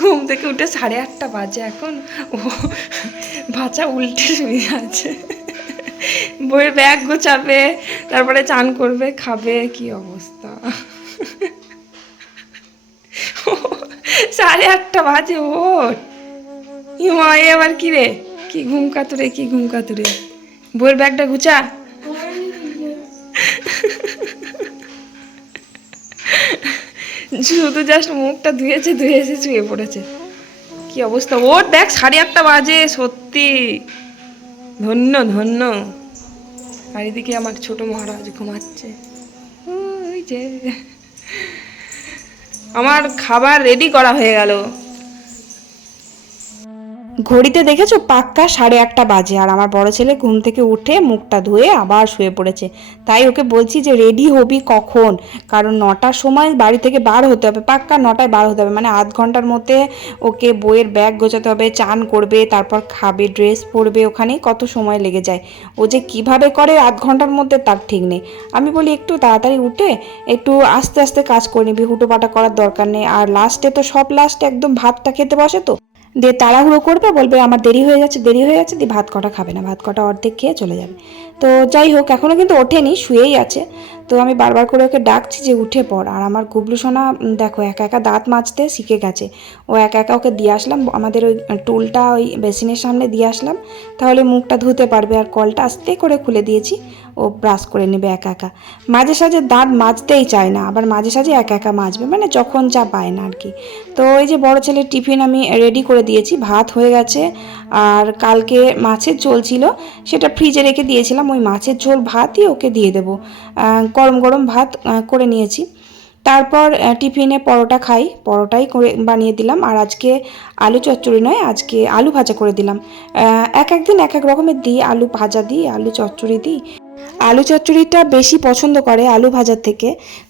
ঘুম থেকে উঠে সাড়ে আটটা বাজে এখন। ও ভাচা উল্টে শুয়ে আছে। বইয়ের ব্যাগ গোছাবে, তারপরে চান করবে, খাবে, কি অবস্থা? সাড়ে আটটা বাজে ওর ইমা আবার কি রে? কি ঘুম কাতুরে, কি ঘুম কাতুরে? বইয়ের ব্যাগটা গুছা। শুধু জাস্ট মুখটা ধুয়েছে ধুয়েছে, শুয়ে পড়েছে। কি অবস্থা? ওর দেখ, সাড়ে আটটা বাজে, সত্যি। ধন্য ধন্য। চারিদিকে আমার ছোট মহারাজ ঘুমাচ্ছে। ওই আমার খাবার রেডি করা হয়ে গেল। ঘড়িতে দেখেছ? পাক্কা সাড়ে আটটা বাজে। আর আমার বড় ছেলে ঘুম থেকে উঠে মুখটা ধুয়ে আবার শুয়ে পড়েছে। তাই ওকে বলছি যে, রেডি হবি কখন? কারণ নটার সময় বাড়ি থেকে বার হতে হবে। পাক্কা নটায় বার হতে হবে। মানে আধ ঘণ্টার মধ্যে ওকে বইয়ের ব্যাগ গোছাতে হবে, চান করবে, তারপর খাবে, ড্রেস পরবে, ওখানেই কত সময় লেগে যায়। ও যে কীভাবে করে আধ ঘণ্টার মধ্যে তার ঠিক নেই। আমি বলি, একটু তাড়াতাড়ি উঠে একটু আস্তে আস্তে কাজ করে নিবি। হুটোপাটা করার দরকার নেই। আর লাস্টে তো সব লাস্টে একদম ভাতটা খেতে বসে তো? দিয়ে তাড়াহুড়ো করবে, বলবে, আমার দেরি হয়ে যাচ্ছে দেরি হয়ে যাচ্ছে দিয়ে ভাত কটা খাবে না, ভাত কটা অর্ধেক খেয়ে চলে যাবে। তো যাই হোক এখনও কিন্তু ওঠেনি, শুয়েই আছে। তো আমি বারবার করে ওকে ডাকছি যে উঠে পড়। আর আমার গুবলু সোনা দেখো, একা একা দাঁত মাজতে শিখে গেছে। ও একা একা ওকে দিয়ে আসলাম, আমাদের ওই টুলটা ওই বেসিনের সামনে দিয়ে আসলাম। তাহলে মুখটা ধুতে পারবে আর কলটা আস্তে করে খুলে দিয়েছি। ও ব্রাশ করে নেবে একা একা। মাঝে সাঝে দাঁত মাজতেই চায় না, আবার মাঝে সাঝে একা একা মাজবে মানে যখন যা পায় না আর কি তো এই যে বড় ছেলের টিফিন আমি রেডি করে দিয়েছি, ভাত হয়ে গেছে। আর কালকে মাছের ঝোল ছিল, সেটা ফ্রিজে রেখে দিয়েছিলাম, ওই মাছের ঝোল ভাতই ওকে দিয়ে দেবো। গরম গরম ভাত করে নিয়েছি। তারপর টিফিনে পরোটা খাই। পরোটাই করে বানিয়ে দিলাম। আর আজকে আলু চচ্চড়ি নয়, আজকে আলু ভাজা করে দিলাম। এক একদিন এক এক রকমের দিই। আলু ভাজা দিই, আলু চচ্চড়ি দিই। আলু চচ্চড়িটা বেশি পছন্দ করে আলু ভাজার থেকে।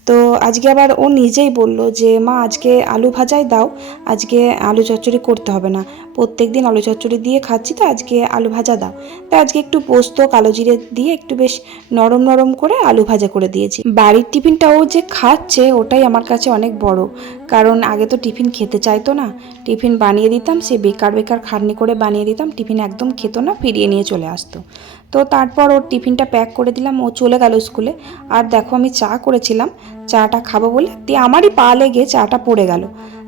তো আজকে আবার ও নিজেই বলল যে, মা, আজকে আলু ভাজাই দাও, আজকে আলু চচ্চড়ি করতে হবে না। প্রত্যেক দিন আলু চচ্চড়ি দিয়ে খাচ্ছি তো, আজকে আলু ভাজা দাও। তো আজকে একটু পোস্ত, কালো জিরে দিয়ে একটু বেশ নরম নরম করে আলু ভাজা করে দিয়েছি। বাড়ির টিফিনটা ও যে খাচ্ছে, ওটাই আমার কাছে অনেক বড়। কারণ আগে তো টিফিন খেতে চাইতো না। টিফিন বানিয়ে দিতাম, সে বেকার বেকার খাটনি করে বানিয়ে দিতাম, টিফিন একদম খেতো না, ফিরিয়ে নিয়ে চলে আসতো। তো তারপর ওর টিফিনটা প্যাক করে দিলাম, ও চলে গেল স্কুলে। আর দেখো আমি চা করেছিলাম, চাটা খাব বলে। দিয়ে আমারই পা লেগে চাটা পড়ে গেল।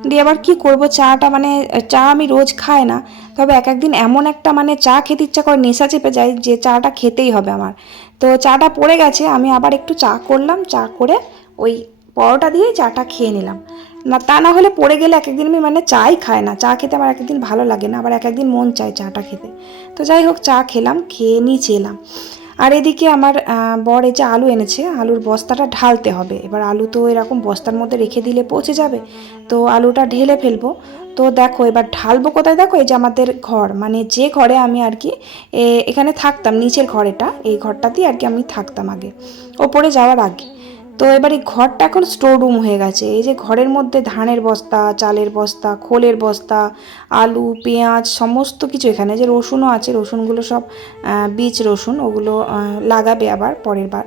দিয়ে আবার কি করব, চাটা মানে চা আমি রোজ খাই না। তবে এক একদিন এমন একটা মানে চা খেতে ইচ্ছা করে নেশা চেপে যায় যে চাটা খেতেই হবে আমার। তো চাটা পড়ে গেছে, আমি আবার একটু চা করলাম, চা করে ওই পরোটা দিয়ে চাটা খেয়ে নিলাম। না, তা না হলে পড়ে গেলে এক একদিন আমি মানে চাই খায় না। চা খেতে আমার এক একদিন ভালো লাগে না, আবার এক একদিন মন চায় চাটা খেতে। তো যাই হোক, চা খেলাম, খেয়ে নিচে এলাম। আর এদিকে আমার বর এই যে আলু এনেছে, আলুর বস্তাটা ঢালতে হবে। এবার আলু তো এরকম বস্তার মধ্যে রেখে দিলে পচে যাবে, তো আলুটা ঢেলে ফেলব। তো দেখো, এবার ঢালবো কোথায়? দেখো, এই যে আমাদের ঘর মানে যে ঘরে আমি আর কি এখানে থাকতাম, নিচের ঘরেটা, এই ঘরটাতেই আর কি আমি থাকতাম আগে, ওপরে যাওয়ার আগে। তো এবার এই ঘরটা এখন স্টোর রুম হয়ে গেছে। এই যে ঘরের মধ্যে ধানের বস্তা, চালের বস্তা, খোলের বস্তা, আলু, পেঁয়াজ, সমস্ত কিছু এখানে। যে রসুনও আছে, রসুনগুলো সব বীজ রসুন, ওগুলো লাগাবে আবার পরের বার।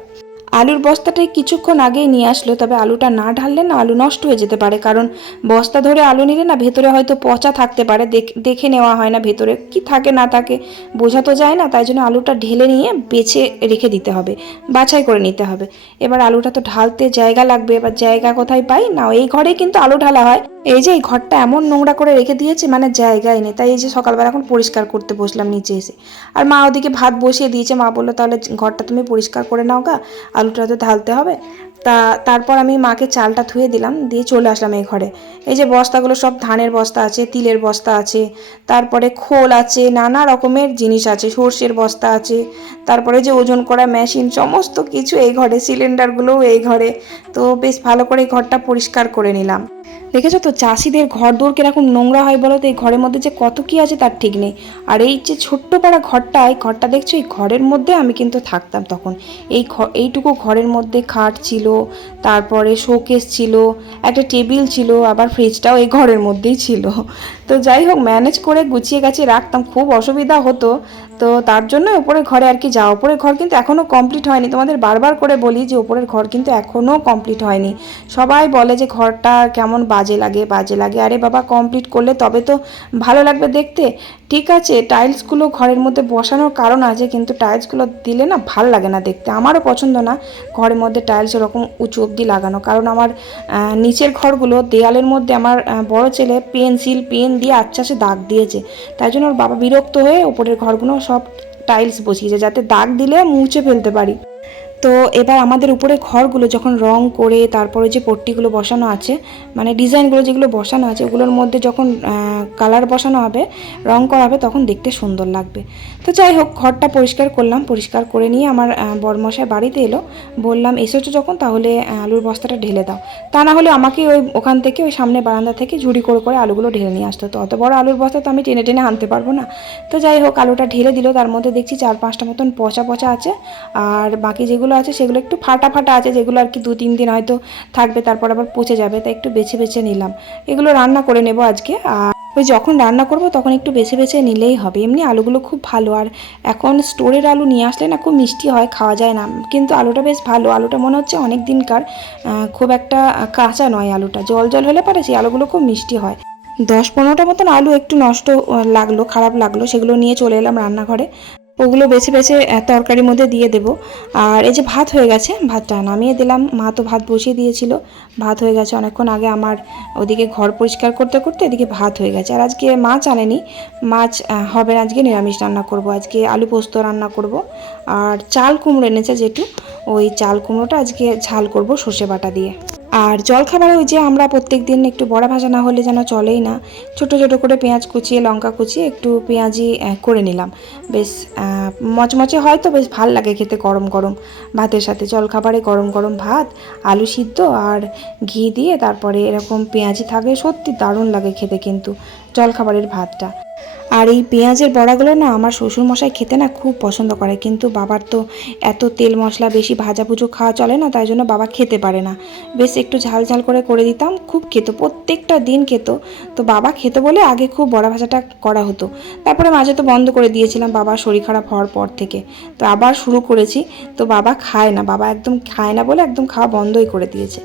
আলুর বস্তাটাই কিছুক্ষণ আগেই নিয়ে আসলো, তবে আলুটা না ঢাললে না আলু নষ্ট হয়ে যেতে পারে। কারণ বস্তা ধরে আলু নিলে না ভেতরে হয়তো পচা থাকতে পারে দেখ- নেওয়া হয় না ভেতরে কি থাকে না থাকে। বোঝা তো যায় না, তাই জন্য আলুটা ঢেলে নিয়ে বেছে রেখে দিতে হবে, বাছাই করে নিতে হবে। এবার আলুটা তো ঢালতে জায়গা লাগবে, এবার জায়গা কোথায় পাই? না, এই ঘরেই কিন্তু আলু ঢালা হয়। এই যে এই ঘরটা এমন নোংরা করে রেখে দিয়েছে মানে জায়গায় নেই। তাই এই যে সকালবেলা এখন পরিষ্কার করতে বসলাম নিচে এসে। আর মা ওদিকে ভাত বসিয়ে দিয়েছে। মা বলল, তাহলে ঘরটা তুমি পরিষ্কার করে নাও গা, আলুটা তো ঢালতে হবে। তা তারপর আমি মাকে চালটা ধুয়ে দিলাম, দিয়ে চলে আসলাম এই ঘরে। এই যে বস্তাগুলো সব ধানের বস্তা আছে, তিলের বস্তা আছে, তারপরে খোল আছে, নানা রকমের জিনিস আছে, সর্ষের বস্তা আছে, তারপরে যে ওজন করা মেশিন, সমস্ত কিছু এই ঘরে, সিলিন্ডারগুলোও এই ঘরে। তো বেশ ভালো করে ঘরটা পরিষ্কার করে নিলাম। দেখেছ তো, চাষিদের ঘর দৌড় কীরকম নোংরা হয় বলো তো? এই ঘরের মধ্যে যে কত কি আছে তার ঠিক নেই। আর এই যে ছোট্ট পাড়া ঘরটা এই ঘরটা দেখছ? এই ঘরের মধ্যে আমি কিন্তু থাকতাম তখন। এই এইটুকু ঘরের মধ্যে খাট ছিল, তারপরে শোকেস ছিল, একটা টেবিল ছিল, আবার ফ্রিজটাও এই ঘরের মধ্যেই ছিল। তো যাই হোক ম্যানেজ করে গুছিয়ে গাছিয়ে রাখতাম, খুব অসুবিধা হতো। তো তার জন্য উপরের ঘরে আর কি যাও উপরের ঘর কিন্তু এখনও কমপ্লিট হয়নি। তোমাদের বারবার করে বলি যে উপরের ঘর কিন্তু এখনও কমপ্লিট হয়নি। সবাই বলে যে ঘরটা কেমন বাজে লাগে বাজে লাগে। আরে বাবা কমপ্লিট করলে তবে তো ভালো লাগবে দেখতে। ঠিক আছে টাইলসগুলো ঘরের মধ্যে বসানোর কারণ আছে, কিন্তু টাইলসগুলো দিলে না ভালো লাগে না দেখতে। আমারও পছন্দ না ঘরের মধ্যে টাইলস ওরকম উঁচু অব্দি লাগানো। কারণ আমার নিচের ঘরগুলো দেয়ালের মধ্যে আমার বড় ছেলে পেন্সিল, পেন দিয়ে আচ্ছাসে দাগ দিয়েছে। তাই জন্য ওর বাবা বিরক্ত হয়ে উপরের ঘরগুলো সব টাইলস বসিয়েছে যাতে দাগ দিলে মুছে ফেলতে পারি। তো এবার আমাদের উপরে ঘরগুলো যখন রং করে তারপরে যে পট্টিগুলো বসানো আছে মানে ডিজাইনগুলো যেগুলো বসানো আছে ওগুলোর মধ্যে যখন কালার বসানো হবে রং করা হবে তখন দেখতে সুন্দর লাগবে। তো যাই হোক ঘরটা পরিষ্কার করলাম পরিষ্কার করে নিয়ে আমার আহ, বড়মশাই বাড়িতে এলো। বললাম এসেছ যখন? তাহলে আলুর বস্তাটা ঢেলে দাও। তা না হলে আমাকে ওই ওখান থেকে ওই সামনে বারান্দা থেকে ঝুড়ি করে করে আলুগুলো ঢেলে নিয়ে আসতো। তো অত বড় আলুর বস্তা তো আমি টেনে টেনে আনতে পারব না। তো যাই হোক আলুটা ঢেলে দিল। তার মধ্যে দেখছি চার পাঁচটা মতন পচা পচা আছে। আর বাকি যেগুলো আছে সেগুলো একটু ফাটা ফাটা আছে, যেগুলো আর কি দু তিন দিন হয়তো থাকবে, তারপর আবার পচে যাবে, তাই একটু বেছে বেছে নিলাম। এগুলো রান্না করে নেব আজকে, আর ওই যখন রান্না করব তখন একটু বেছে বেছে নিলেই হবে। এমনি আলুগুলো খুব ভালো, আর এখন স্টোরের আলু নিয়ে আসলে না খুব মিষ্টি হয়, খাওয়া যায় না। কিন্তু আলুটা বেশ ভালো, আলুটা মনে হচ্ছে অনেক দিনকার খুব একটা কাঁচা নয় আলুটা। জল জল হলে পারে, সেই আলুগুলো খুব মিষ্টি হয়। দশ পনেরোটা মতন আলু একটু নষ্ট লাগল, খারাপ লাগল, সেগুলো নিয়ে চলে এলাম রান্নাঘরে। ওগুলো বেছে বেছে তরকারির মধ্যে দিয়ে দেব। আর এই যে ভাত হয়ে গেছে, ভাতটা নামিয়ে দিলাম। মা তো ভাত বসিয়ে দিয়েছিল। ভাত হয়ে গেছে অনেকক্ষণ আগে আমার ওদিকে ঘর পরিষ্কার করতে করতে এদিকে ভাত হয়ে গেছে। আর আজকে মাছ আনেনি। মাছ হবে আজকে নিরামিষ রান্না করব। আজকে আলু পোস্ত রান্না করব। আর চাল কুমড়ো এনেছে যেটু ওই চাল কুমড়োটা আজকে ঝাল করব সর্ষে বাটা দিয়ে। আর জলখাবারে ওই যে আমরা প্রত্যেক দিন একটু বড়া ভাজা না হলে যেন চলেই না, ছোট ছোট করে পেঁয়াজ কুচিয়ে, লঙ্কা কুচিয়ে একটু পেঁয়াজি করে নিলাম। বেশ মচমচে হয় তো বেশ ভালো লাগে খেতে গরম গরম ভাতের সাথে। জলখাবারে গরম গরম ভাত, আলু সিদ্ধ আর ঘি দিয়ে তারপরে এরকম পেঁয়াজি থাকলে সত্যি দারুণ লাগে খেতে কিন্তু জলখাবারের ভাতটা। আর এই পেঁয়াজের বড়াগুলো না আমার শ্বশুরমশাই খেতে না খুব পছন্দ করে, কিন্তু বাবার তো এত তেল মশলা, বেশি ভাজা ভাজাভুজো খাওয়া চলে না, তাই জন্য বাবা খেতে পারে না। বেশ একটু ঝাল ঝাল করে করে দিতাম, খুব খেত, প্রত্যেকটা দিন খেত। তো বাবা খেত বলে আগে খুব বড়া ভাজাটা করা হতো। তারপরে মাঝে তো বন্ধ করে দিয়েছিলাম বাবার শরীর খারাপ হওয়ার পর থেকে। তো আবার শুরু করেছি, তো বাবা খায় না, বাবা একদম খায় না বলে একদম খাওয়া বন্ধই করে দিয়েছে।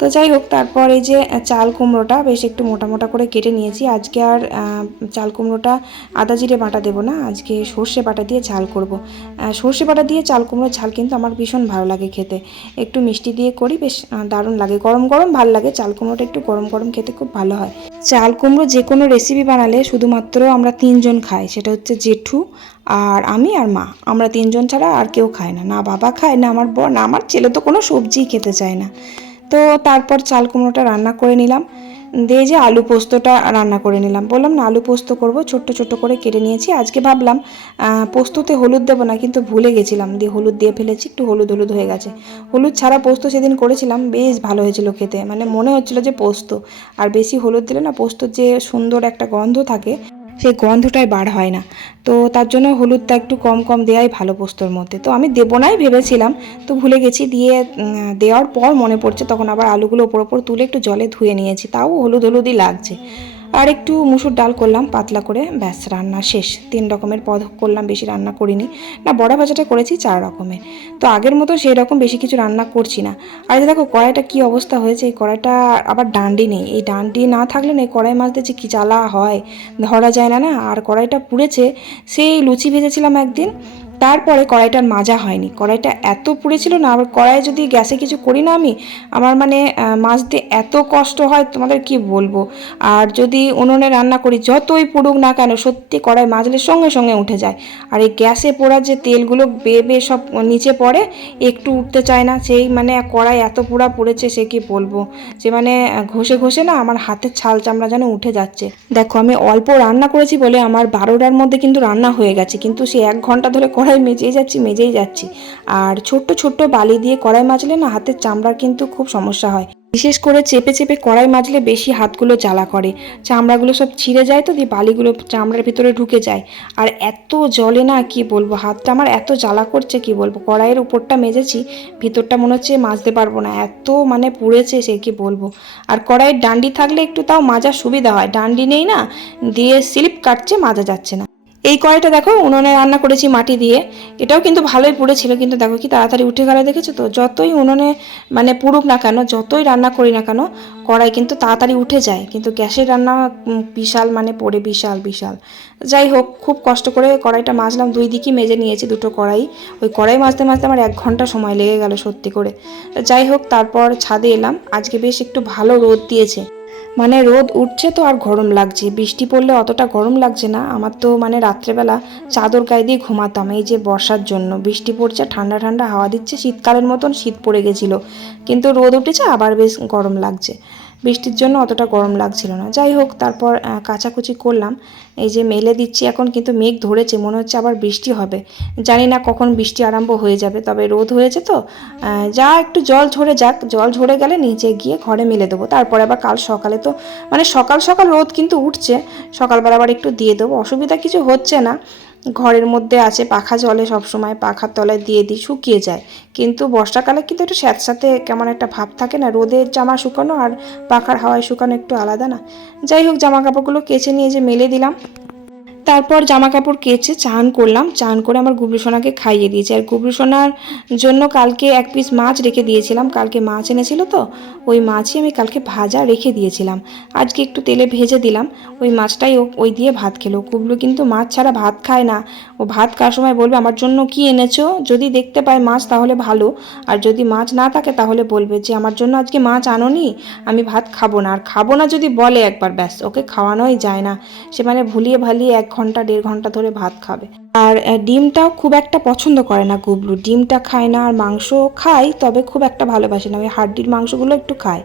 তো যাই হোক, তারপর এই যে চাল কুমড়োটা বেশ একটু মোটা মোটা করে কেটে নিয়েছি। আজকে আর চাল কুমড়োটা আদা জিরে বাটা দেবো না, আজকে সর্ষে বাটা দিয়ে ঝাল করব। সর্ষে বাটা দিয়ে চাল কুমড়োর ঝাল কিন্তু আমার ভীষণ ভালো লাগে খেতে। একটু মিষ্টি দিয়ে করি, বেশ দারুণ লাগে। গরম গরম ভালো লাগে, চাল কুমড়োটা একটু গরম গরম খেতে খুব ভালো হয়। চাল কুমড়ো যে কোনো রেসিপি বানালে শুধুমাত্র আমরা তিনজন খাই, সেটা হচ্ছে জেঠু আর আমি আর মা। আমরা তিনজন ছাড়া আর কেউ খায় না। না বাবা খায়, না আমার বর, না আমার ছেলে তো কোনো সবজিই খেতে চায় না। তো তারপর চাল কুমড়োটা রান্না করে নিলাম। দিয়ে যে আলু পোস্তটা রান্না করে নিলাম। বললাম, না, আলু পোস্ত করব। ছোট্ট ছোট্ট করে কেটে নিয়েছি। আজকে ভাবলাম পোস্ততে হলুদ দেবো না, কিন্তু ভুলে গেছিলাম। দিয়ে হলুদ দিয়ে ফেলেছি, একটু হলুদ হলুদ হয়ে গেছে। হলুদ ছাড়া পোস্ত সেদিন করেছিলাম, বেশ ভালো হয়েছিল খেতে। মানে মনে হচ্ছিল যে পোস্ত, আর বেশি হলুদ দিলে না পোস্তর যে সুন্দর একটা গন্ধ থাকে সেই গন্ধটাই বার হয় না। তো তার জন্য হলুদটা একটু কম কম দেওয়াই ভালো পোস্তর মধ্যে। তো আমি দেবো নাই ভেবেছিলাম, তো ভুলে গেছি দিয়ে দেওয়ার পর মনে পড়ছে, তখন আবার আলুগুলো ওপর ওপর তুলে একটু জলে ধুয়ে নিয়েছি। তাও হলুদ, হলুদই লাগছে। আর একটু মুসুর ডাল করলাম, পাতলা করে, ব্যাস, রান্না শেষ। তিন রকমের পদ করলাম, বেশি রান্না করিনি। না, বড়া ভাজাটা করেছি চার রকমের। তো আগের মতো সেই রকম বেশি কিছু রান্না করছি না। আর দেখো, কড়াইটা কি অবস্থা হয়েছে, এই কড়াইটা আবার ডান্ডি নেই। এই ডান্ডি না থাকলে না, এই কড়াই মাছতে যে কী জ্বালা হয়, ধরা যায় না না? আর কড়াইটা পুড়েছে, সেই লুচি ভেজেছিলাম একদিন। তারপরে কড়াইটার মাজা হয়নি। কড়াইটা এত পুড়েছিল না, আবার কড়াই যদি গ্যাসে কিছু করি না আমি, আমার মানে মাজতে এত কষ্ট হয়, তোমাদের কি বলব? আর যদি উনুনে রান্না করি, যতই পুড়ুক না কেন, সত্যি কড়াই মাজলে সঙ্গে সঙ্গে উঠে যায়। আর এই গ্যাসে পোড়া যে তেলগুলো বেয়ে বেয়ে সব নিচে পড়ে, একটু উঠতে চায় না। সেই মানে কড়াই এত পোড়া পড়েছে, সে কি বলব? যে মানে ঘষে ঘষে না আমার হাতের ছাল চামড়া যেন উঠে যাচ্ছে। দেখো, আমি অল্প রান্না করেছি বলে আমার বারোটার মধ্যে কিন্তু রান্না হয়ে গেছে, কিন্তু সে এক ঘণ্টা ধরে কড়াই মেজেই যাচ্ছি মেজেই যাচ্ছি। আর ছোট্ট ছোট্ট বালি দিয়ে কড়াই মাজলে না হাতের চামড়ার কিন্তু খুব সমস্যা হয়। বিশেষ করে চেপে চেপে কড়াই মাজলে বেশি হাতগুলো জ্বালা করে। চামড়াগুলো সব ছিঁড়ে যায় তো দিয়ে বালিগুলো চামড়ার ভিতরে ঢুকে যায়। আর এত জলে না কি বলব, হাতটা আমার এত জ্বালা করছে কি বলব? কড়াইয়ের উপরটা মেজেছি, ভিতরটা মনে হচ্ছে মাজতে পারব না। এত মানে পুড়েছে সে কি বলব? আর কড়াইয়ের ডান্ডি থাকলে একটু তাও মাজার সুবিধা হয়। ডান্ডি নেই না, দিয়ে স্লিপ কাটছে, মাজা যাচ্ছে না। এই কড়াইটা দেখো, উনুনে রান্না করেছি মাটি দিয়ে। এটাও কিন্তু ভালোই পুড়েছিল, কিন্তু দেখো কি তাড়াতাড়ি উঠে গেলে, দেখেছ তো? যতই উনুনে মানে পুড়ুক না কেন, যতই রান্না করি না কেন, কড়াই কিন্তু তাড়াতাড়ি উঠে যায়। কিন্তু গ্যাসের রান্না বিশাল মানে পড়ে বিশাল বিশাল। যাই হোক, খুব কষ্ট করে কড়াইটা মাজলাম, দুই দিকই মেজে নিয়েছি দুটো কড়াই। ওই কড়াই মাজতে মাজতে আমার এক ঘণ্টা সময় লেগে গেল সত্যি করে। যাই হোক, তারপর ছাদে এলাম। আজকে বেশ একটু ভালো রোদ দিয়েছে। মানে রোদ উঠছে তো আর গরম লাগছে। বৃষ্টি পড়লে অতটা গরম লাগছে না। আমার তো মানে রাত্রেবেলা চাদর গায়ে দিয়ে ঘুমাতাম এই যে বর্ষার জন্য। বৃষ্টি পড়ছে, ঠান্ডা ঠান্ডা হাওয়া দিচ্ছে, শীতকালের মতন শীত পড়ে গেছিল। কিন্তু রোদ উঠেছে, আবার বেশ গরম লাগছে। বৃষ্টির জন্য অতটা গরম লাগছিল না। যাই হোক, তারপর কাচাকুচি করলাম। এই যে মেলে দিচ্ছি, এখন কিন্তু মেঘ ধরেছে, মনে হচ্ছে আবার বৃষ্টি হবে। জানি না কখন বৃষ্টি আরম্ভ হয়ে যাবে, তবে রোদ হয়েছে তো। যা একটু জল ঝরে যাক, জল ঝরে গেলে নিচে গিয়ে ঘরে মেলে দেবো। তারপরে আবার কাল সকালে তো মানে সকাল সকাল রোদ কিন্তু উঠছে, সকালবেলা আবার একটু দিয়ে দেবো। অসুবিধা কিছু হচ্ছে না। ঘরের মধ্যে আছে, পাখা জলে সবসময় পাখার তলায় দিয়ে দিই, শুকিয়ে যায়। কিন্তু বর্ষাকালে কিন্তু একটু স্যাঁতস্যাঁতে কেমন একটা ভাব থাকে না রোদের জামা শুকানো আর পাখার হাওয়ায় শুকানো একটু আলাদা না। যাই হোক জামা কাপড়গুলো কেচে নিয়ে যে মেলে দিলাম। তারপর জামা কাপড় কেচে চান করলাম। চান করে আমার গুবলুসোনাকে খাইয়ে দিয়েছি। আর গুবলুসোনার জন্য কালকে এক পিস মাছ রেখে দিয়েছিলাম। কালকে মাছ এনেছিল তো, ওই মাছই আমি কালকে ভাজা রেখে দিয়েছিলাম। আজকে একটু তেলে ভেজে দিলাম। ওই মাছটাই ও, ওই দিয়ে ভাত খেলো। কুবলু কিন্তু মাছ ছাড়া ভাত খায় না। ও ভাত খাওয়ার সময় বলবে, আমার জন্য কি এনেছো? যদি দেখতে পায় মাছ তাহলে ভালো। আর যদি মাছ না থাকে তাহলে বলবে যে, আমার জন্য আজকে মাছ আনোনি, আমি ভাত খাব না। আর খাব না যদি বলে একবার, ব্যাস, ওকে খাওয়ানোই যায় না। সে মানে ভুলিয়ে ভালিয়ে এক ঘণ্টা, দেড় ঘণ্টা ধরে ভাত খাবে। আর ডিমটাও খুব একটা পছন্দ করে না গুবলু। ডিমটা খায় না, আর মাংস খায়, তবে খুব একটা ভালোবাসে না। ওই হাড্ডির মাংসগুলো একটু খায়।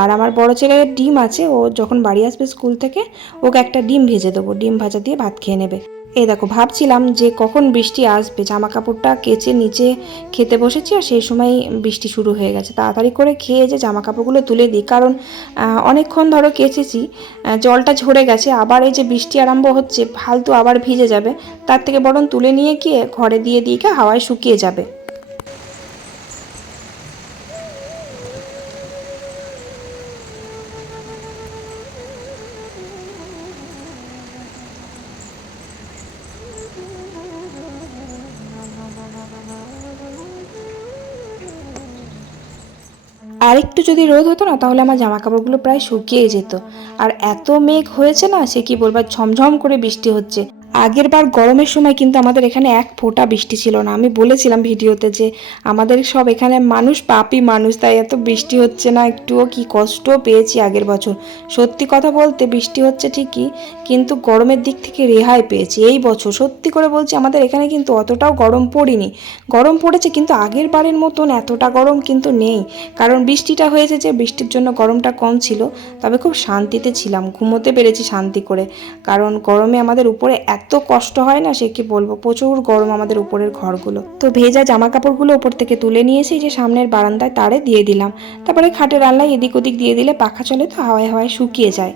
আর আমার বড় ছেলের ডিম আছে, ও যখন বাড়ি আসবে স্কুল থেকে, ওকে একটা ডিম ভেজে দেবো। ডিম ভাজা দিয়ে ভাত খেয়ে নেবে। এই দেখো, ভাবছিলাম যে কখন বৃষ্টি আসবে। জামা কাপড়টা কেচে নিচে খেতে বসেছি আর সেই সময় বৃষ্টি শুরু হয়ে গেছে। তাড়াতাড়ি করে খেয়ে যে জামা কাপড়গুলো তুলে দিই। কারণ অনেকক্ষণ ধরো কেচেছি জলটা ঝরে গেছে। আবার এই যে বৃষ্টি আরম্ভ হচ্ছে, ফালতু আবার ভিজে যাবে। তার থেকে বরং তুলে নিয়ে গিয়ে ঘরে দিয়ে দিই গিয়ে হাওয়ায় শুকিয়ে যাবে। আর একটু যদি রোদ হতো না, তাহলে আমার জামা কাপড়গুলো প্রায় শুকিয়ে যেত। আর এত মেঘ হয়েছে না, সে কি বলবার ঝমঝম করে বৃষ্টি হচ্ছে। আগের বার গরমের সময় কিন্তু আমাদের এখানে এক ফোঁটা বৃষ্টি ছিল না। আমি বলেছিলাম ভিডিওতে যে আমাদের সব এখানে মানুষ পাপি মানুষ, তাই এত বৃষ্টি হচ্ছে না, একটুও কি কষ্ট পেয়েছি আগের বছর। সত্যি কথা বলতে বৃষ্টি হচ্ছে ঠিকই, কিন্তু গরমের দিক থেকে রেহাই পেয়েছি এই বছর। সত্যি করে বলছি, আমাদের এখানে কিন্তু অতটাও গরম পড়িনি। গরম পড়েছে কিন্তু আগের বারের মতন এতটা গরম কিন্তু নেই। কারণ বৃষ্টিটা হয়েছে যে বৃষ্টির জন্য গরমটা কম ছিল, তবে খুব শান্তিতে ছিলাম, ঘুমোতে পেরেছি শান্তি করে। কারণ গরমে আমাদের উপরে এত কষ্ট হয় না সে কি বলব? প্রচুর গরম আমাদের উপরের ঘরগুলো। তো ভেজা জামা কাপড়গুলো উপর থেকে তুলে নিয়েছি যে সামনের বারান্দায় তারে দিয়ে দিলাম। তারপরে খাটের আল্লায় এদিক ওদিক দিয়ে দিলে পাখা চলে তো হাওয়ায় হাওয়ায় শুকিয়ে যায়।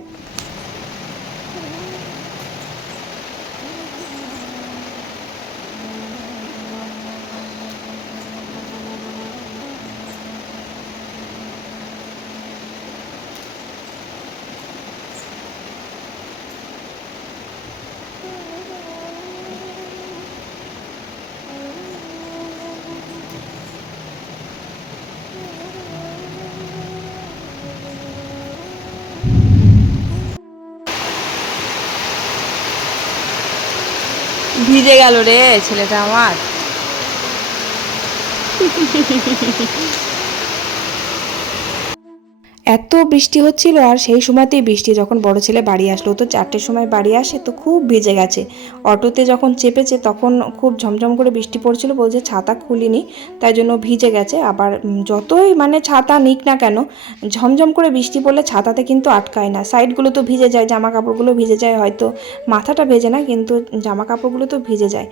ভিজে গেল রে ছেলেটা আমার। এত বৃষ্টি হচ্ছিল আর সেই সময়তেই বৃষ্টি যখন বড় ছেলে বাড়ি আসলো, তো চারটের সময় বাড়ি আসে তো খুব ভিজে গেছে। অটোতে যখন চেপেছে তখন খুব ঝমঝম করে বৃষ্টি পড়ছিল বলছে ছাতা খুলিনি, তাই জন্য ভিজে গেছে। আবার যতই মানে ছাতা নিক না কেন, ঝমঝম করে বৃষ্টি পড়লে ছাতাতে কিন্তু আটকায় না। সাইডগুলো তো ভিজে যায় জামা কাপড়গুলো ভিজে যায়, হয়তো মাথাটা ভেজে না, কিন্তু জামা কাপড়গুলো তো ভিজে যায়।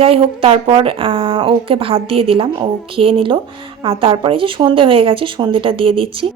যাই হোক, তারপর ওকে ভাত দিয়ে দিলাম, ও খেয়ে নিল। আর তারপরে এই যে সন্ধে হয়ে গেছে, সন্ধেটা দিয়ে দিচ্ছি।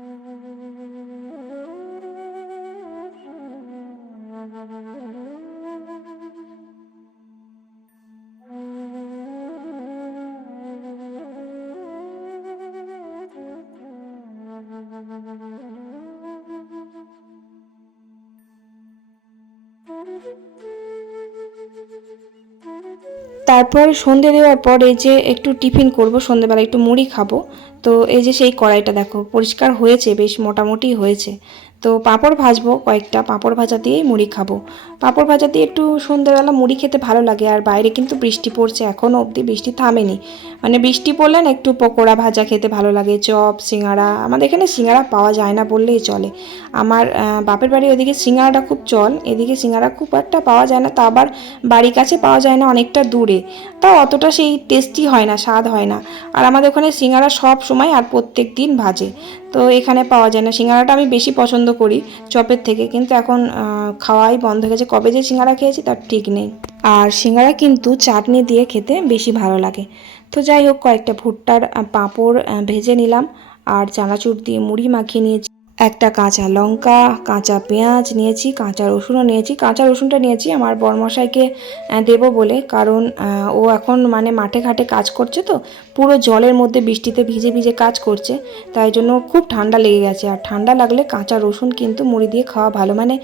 তারপর সন্ধে দেওয়ার পর এই যে একটু টিফিন করব, সন্ধেবেলা একটু মুড়ি খাব। তো এই যে সেই কড়াইটা দেখো, পরিষ্কার হয়েছে, বেশ মোটামুটি হয়েছে। তো পাঁপড় ভাজবো, কয়েকটা পাঁপড় ভাজা দিয়েই মুড়ি খাব। পাঁপড় ভাজা দিয়ে একটু সন্ধ্যেবেলা মুড়ি খেতে ভালো লাগে, আর বাইরে কিন্তু বৃষ্টি পড়ছে এখনও অবধি বৃষ্টি থামেনি। মানে বৃষ্টি পড়লে না একটু পকোড়া ভাজা খেতে ভালো লাগে, চপ সিঙ্গারা আমাদের এখানে সিঙ্গারা পাওয়া যায় না বললেই চলে। আমার বাপের বাড়ি ওদিকে সিঙ্গারাটা খুব চল, এদিকে সিঙ্গারা খুব একটা পাওয়া যায় না, তা আবার বাড়ির কাছে পাওয়া যায় না অনেকটা দূরে। তা অতটা সেই টেস্টি হয় না, স্বাদ হয় না। আর আমাদের ওখানে সিঙ্গারা সব সময় আর প্রত্যেক দিন ভাজে। তো এখানে পাওয়া যায় না। সিঙ্গারাটা আমি বেশি পছন্দ করি চপের থেকে, কিন্তু এখন খাওয়াই বন্ধ হয়ে গেছে। কবে যে সিঙ্গারা খেয়েছি তার ঠিক নেই। আর সিঙ্গারা কিন্তু চাটনি দিয়ে খেতে বেশি ভালো লাগে। তো যাই হোক, কয়েকটা ভুট্টার পাঁপড় ভেজে নিলাম। আর চানাচুর দিয়ে মুড়ি মাখিয়ে নিয়েছি। একটা কাঁচা লঙ্কা, কাঁচা পেঁয়াজ নিয়েছি, কাঁচা রসুনও নিয়েছি। কাঁচা রসুনটা নিয়েছি আমার বরমশাইকে দেবো বলে। কারণ ও এখন মানে মাঠে ঘাটে কাজ করছে তো পুরো জলের মধ্যে বৃষ্টিতে ভিজে ভিজে কাজ করছে, তাই জন্য খুব ঠান্ডা লেগে গেছে। আর ঠান্ডা লাগলে কাঁচা রসুন কিন্তু মুড়ি দিয়ে খাওয়া ভালো। মানে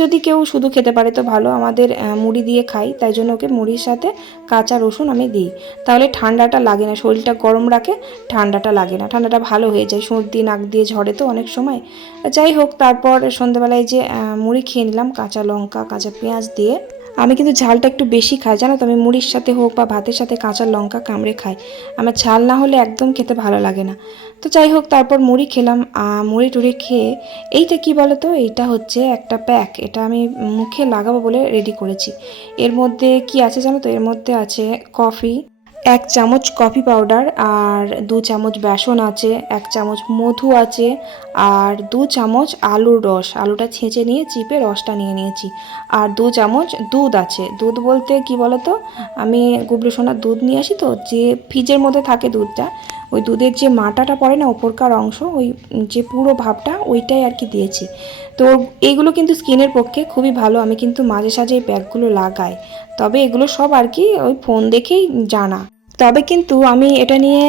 যদি কেউ শুধু খেতে পারে তো ভালো, আমাদের মুড়ি দিয়ে খাই, তাই জন্য ওকে মুড়ির সাথে কাঁচা রসুন আমি দিই। তাহলে ঠান্ডাটা লাগে না, শরীরটা গরম রাখে, ঠান্ডাটা লাগে না। ঠান্ডাটা ভালো হয়ে যায়, সর্দি, নাক দিয়ে ঝরে তো অনেক সময়। যাই হোক, তারপর সন্ধ্যাবেলায় যে মুড়ি খেয়ে নিলাম, কাঁচা লঙ্কা, কাঁচা পেঁয়াজ দিয়ে। আমি কিন্তু ঝালটা একটু বেশি খাই। জানো তো, আমি মুড়ির সাথে হোক বা ভাতের সাথে কাঁচা লঙ্কা কামড়ে খাই। আমার ঝাল না হলে একদম খেতে ভালো লাগে না। তো যাই হোক, তারপর মুড়ি খেলাম। মুড়ি টুড়ি খেয়ে, এইটা কি বলো তো এইটা হচ্ছে একটা প্যাক। এটা আমি মুখে লাগাবো বলে রেডি করেছি। এর মধ্যে কি আছে জানো তো? এর মধ্যে আছে কফি এক চামচ কফি পাউডার আর দু চামচ বেসন আছে, এক চামচ মধু আছে আর দু চামচ আলুর রস। আলুটা ছেঁচে নিয়ে চিপে রসটা নিয়ে নিয়েছি। আর দু চামচ দুধ আছে। দুধ বলতে কি বলতো? আমি গুবলু সোনার দুধ নিয়ে আসি তো, যে ফ্রিজের মধ্যে থাকে দুধটা ওই দুধের যে মাটাটা পড়ে না ওপরকার অংশ, ওই যে পুরো ভাবটা ওইটাই আর কি দিয়েছি। তো এইগুলো কিন্তু স্কিনের পক্ষে খুবই ভালো, আমি কিন্তু মাঝে সাঝে এই ব্যাগগুলো লাগাই। তবে এগুলো সব আর কি ওই ফোন দেখেই জানা। তবে কিন্তু আমি এটা নিয়ে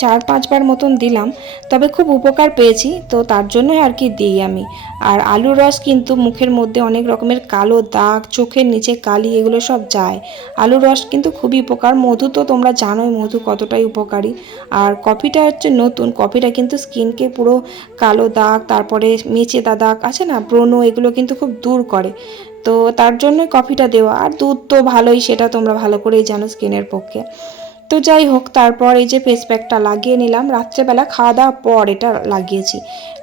চার পাঁচবার মতন দিলাম। তবে খুব উপকার পেয়েছি, তো তার জন্যই আর কি দিই আমি। আর আলুর রস কিন্তু মুখের মধ্যে অনেক রকমের কালো দাগ, চোখের নিচে কালি এগুলো সব যায়। আলুর রস কিন্তু খুবই উপকার। মধু তো তোমরা জানোই, মধু কতটাই উপকারী। আর কফিটা হচ্ছে নতুন, কফিটা কিন্তু স্কিনকে পুরো কালো দাগ, তারপরে মেচেদা দাগ আছে না, ব্রণ এগুলো কিন্তু খুব দূর করে। তো তার জন্যই কফিটা দেওয়া। আর দুধ তো ভালোই, সেটা তোমরা ভালো করেই জানো স্কিনের পক্ষে। তো যাই হোক, তারপর এই যে ফেস প্যাকটা লাগিয়ে নিলাম। রাত্রেবেলা খাওয়া দাওয়ার পর এটা লাগিয়েছি।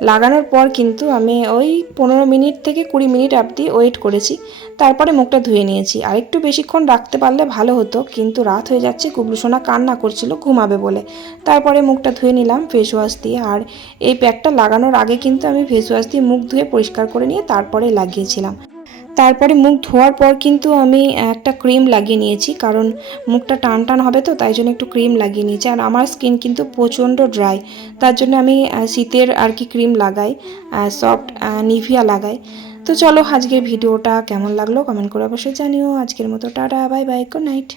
লাগানোর পর কিন্তু আমি ওই পনেরো মিনিট থেকে কুড়ি মিনিট অবধি ওয়েট করেছি। তারপরে মুখটা ধুয়ে নিয়েছি। আর একটু বেশিক্ষণ রাখতে পারলে ভালো হতো, কিন্তু রাত হয়ে যাচ্ছে কুবলু সোনা কান্না করছিল, ঘুমাবে বলে। তারপরে মুখটা ধুয়ে নিলাম ফেস ওয়াশ দিয়ে। আর এই প্যাকটা লাগানোর আগে কিন্তু আমি ফেস ওয়াশ দিয়ে মুখ ধুয়ে পরিষ্কার করে নিয়ে তারপরে লাগিয়েছিলাম। তারপরে মুখ ধোয়ার পর কিন্তু আমি একটা ক্রিম লাগিয়ে নিয়েছি, কারণ মুখটা টান টান হবে তো, তাই জন্য একটু ক্রিম লাগিয়ে নিয়েছি। আর আমার স্কিন কিন্তু প্রচণ্ড ড্রাই, তার জন্য আমি শীতের আর কি ক্রিম লাগাই সফট নিভিয়া লাগাই। তো চলো আজকের ভিডিওটা কেমন লাগল কমেন্ট করে অবশ্যই জানিও। আজকের মতো tata, bye bye, good night.